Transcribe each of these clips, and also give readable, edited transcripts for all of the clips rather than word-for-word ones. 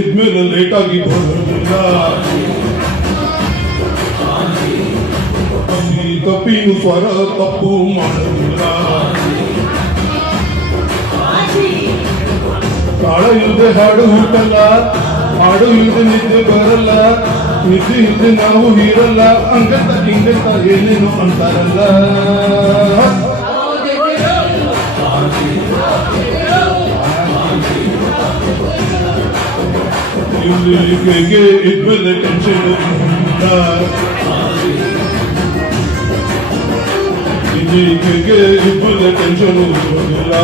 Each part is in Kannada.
ಇದ್ಮೇಲೆ ಲೇಟ್ ಆಗಿ ಬರೋದಿಲ್ಲ. ತಪ್ಪಿನ ಸ್ವರ ತಪ್ಪು ಮಾಡೋದಿಲ್ಲ. ತಾಳ ಇಲ್ಲದೆ ಹಾಡು ಹುಟ್ಟಲ್ಲ, ಹಾಡು ಇಲ್ಲದೆ ನಿದ್ದೆ ಬರಲ್ಲ, ನಿದ್ದೆ ಇಲ್ಲದೆ ನಾವು ಇರಲ್ಲ, ಹಂಗಂತ ಹಿಂಗಂತ ಏನೇನು ಅಂತಾರಲ್ಲ. ಇಲ್ಲಿಗೆ ಇದ್ಮೇಲೆ ಟೆನ್ಷನ್ ಇಲ್ಲ, ಇಲ್ಲಿಗೆ ಇದ್ಮೇಲೆ ಟೆನ್ಷನ್ ಇರೋದಿಲ್ಲ.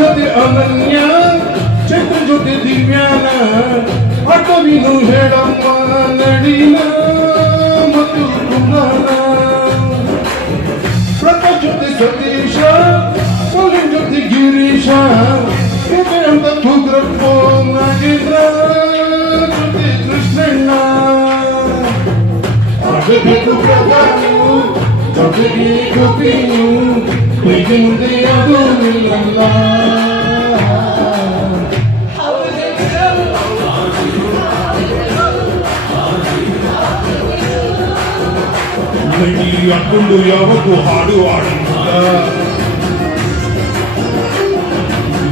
ಜೊತೆ ಅನನ್ಯ ಚಕ್ರ ಜೊತೆ ದಿವ್ಯಾನ ಅಟವಿನು ಹೇಳಮ್ಮ ನಡಿನ ಮತ್ತು ಕುಮಾರ ಪ್ರಕಾಶ್ ಜೊತೆ ಸತೀಶ ಸೋಲಿನ್ ಜೊತೆ ಗಿರೀಶ ಅಂತ ಉಗ್ರಪ್ಪ ನಾಗೇಂದ್ರ ಜೊತೆ ಕೃಷ್ಣಣ್ಣ ಆಗಬೇಕು ಪ್ರಧಾನಿ ಜೊತೆಗೆ ಗೋಪಿಯು ಹೀಗೆ ಮುಂದೆ ಅದು ನಿಲ್ಲಲ್ಲ. ನಡಿ ಹಾಕೊಂಡು ಯಾವತ್ತೂ ಹಾಡು ಆಡಿಲ್ಲ,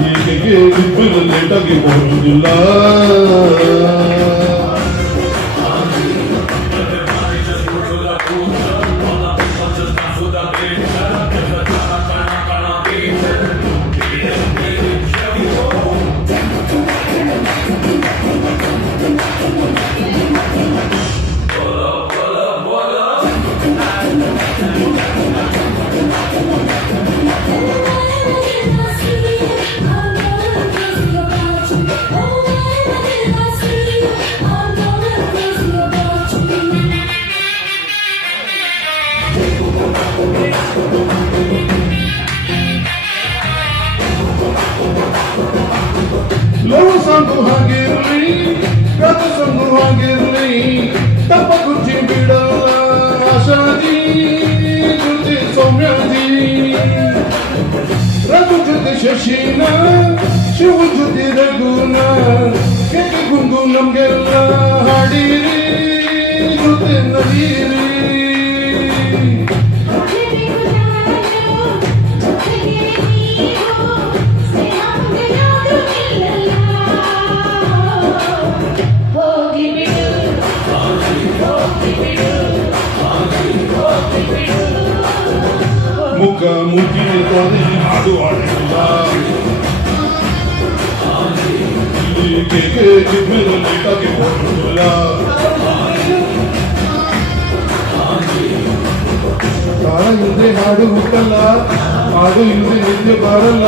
ಹೀಗೆ ಇಬ್ಬರು ಲೇಟಾಗಿ ಬರುವುದಿಲ್ಲ. ಲವ್ ಸಾಂಗು ಹಾಗಿರ್ಲಿ, ಕಥೆ ಸಾಂಗು ಹಾಗಿರ್ಲಿ, ತಪ್ಪ ಕುರ್ಚಿ ಬಿಡಲ್ಲ ಆಶಾದಿ ಜೊತೆ ಸೌಮ್ಯಾದಿ, ರಘು ಜೊತೆ ಶಶಿನ, ಶಿವ ಜೊತೆ ರಘುನ, ಕೆಕೆ ಗುಂಗು ನಮ್ಗೆಲ್ಲ ಹಾಡಿರಿ ಜೊತೆ ನಡೀರಿ. ಮುಖ ಮುಗಿನ ತೊಡೆ ಹಾಡು ಆಡಿಲ್ಲ, ಹೀಗೆ ಇದ್ಮೇಲೆ ಲೇಟಾಗಿ ಬರೋದಿಲ್ಲ. ತಾಳ ಇಲ್ಲದೆ ಹಾಡು ಹುಟ್ಟಲ್ಲ, ಹಾಡು ಇಲ್ಲದೆ ನಿದ್ದೆ ಬರಲ್ಲ,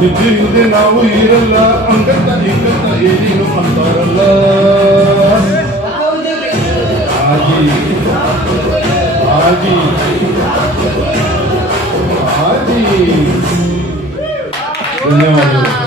ನಿದ್ದೆ ಇಲ್ಲದೆ ನಾವು ಇರಲ್ಲ, ಹಂಗಂತ ಹಿಂಗಂತ ಏನೇನು ಅಂತಾರಲ್ಲ. ಆಗಿ ಆಗಿ ಆಗಿ ಧನ್ಯವಾದಗಳು.